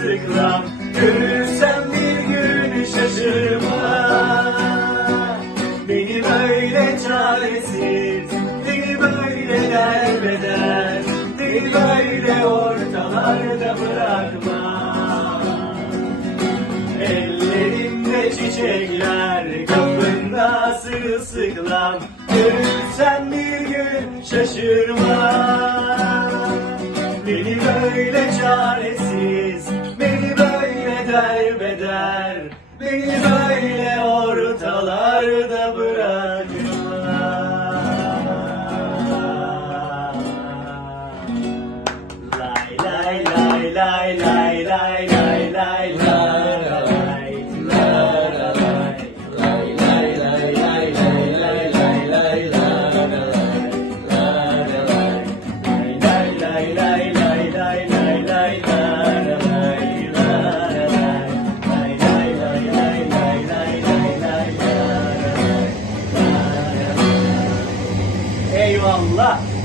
sırılsıklam Görürsem bir gün şaşırma. Beni böyle çaresiz Beni böyle derbeder Beni böyle ortalarda bırakma. Ellerimde çiçekler Kapında sırılsıklam. Görürsen bir gün şaşırma. Beni böyle çaresiz kaybeder. Beni böyle ortalarda bırakma. Lay lay lay lay lay lay lay lay. Eyvallah.